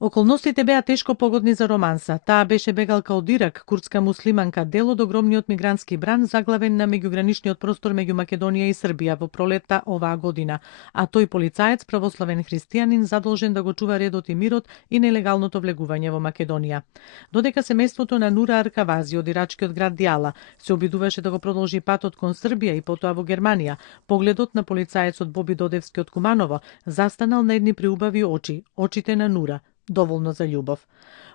Околностите беа тешко погодни за романса. Таа беше бегалка од Ирак, курдска муслиманка, дел од огромниот мигрантски бран заглавен на меѓуграничниот простор меѓу Македонија и Србија во пролетта оваа година, а тој полицаец православен христијанин задолжен да го чува редот и мирот и нелегалното влегување во Македонија. Додека семејството на Нура Аркавази од ирачкиот град Диала се обидуваше да го продолжи патот кон Србија и потоа во Германија, погледот на полицаецот Боби Додевски од Куманово застанал на едни приубави очи, очите на Нура, доволно за љубов.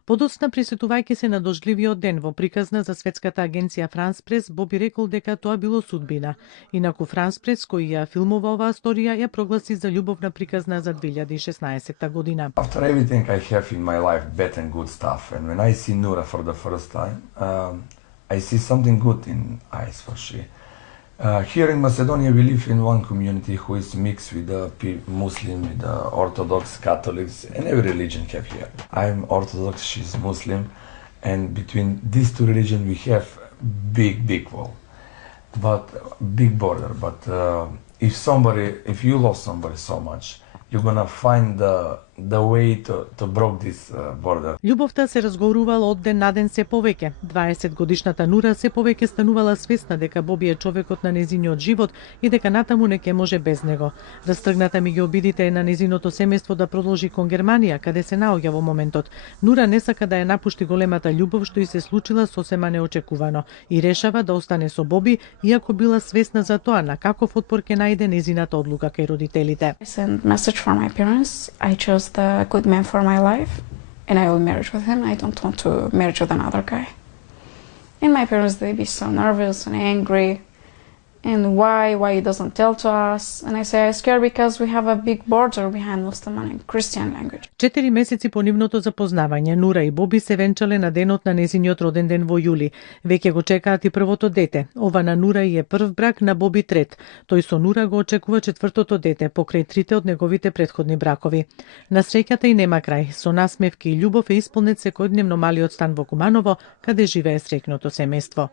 Подоцна присетувајќи се на дождливиот ден во приказна за светската агенција Франс Прес, Боби рекол дека тоа било судбина. Инаку Франс Прес, кој ја филмува оваа сторија, ја прогласи за љубовна приказна за 2016 година. After everything I have in my life, bad and good stuff, and when I see Nura for the first time, I see something good in eyes for she. Here in Macedonia, we live in one community who is mixed with the Muslim, with the Orthodox, Catholics, and every religion have here. I'm Orthodox, she's Muslim, and between these two religions we have big wall, but big border. But if you love somebody so much, you're gonna find the way to break this border. Љубовта се разгорувала од ден на ден се повеќе. 20 годишната Нура се повеќе станувала свесна дека Боби е човекот на незиниот живот и дека натаму не ќе може без него. Растргната меѓу обидите на незиното семејство да продолжи кон Германија, каде се наоѓа во моментот. Нура не сака да ја напушти големата љубов што ѝ се случила сосема неочекувано и решава да остане со Боби, иако била свесна за тоа на каков отпор ќе најде незината одлука кај родителите. For my parents, I chose the good man for my life, and I will marry with him. I don't want to marry with another guy. And my parents, they be so nervous and angry. And why he doesn't tell to us? And I say, I'm scared because we have a big border behind Muslim and Christian language. 4 месеци по нивното запознавање, Нура и Боби се венчале на денот на незиниот роден ден во јули. Веќе го чекаат и првото дете. Ова на Нура и е прв брак, на Боби трет. Тој со Нура го очекува четвртото дете, покрај трите од неговите претходни бракови. На среќата и нема крај. Со насмевки и љубов е исполнет секојдневно малиот стан во Куманово, каде живее среќното семејство.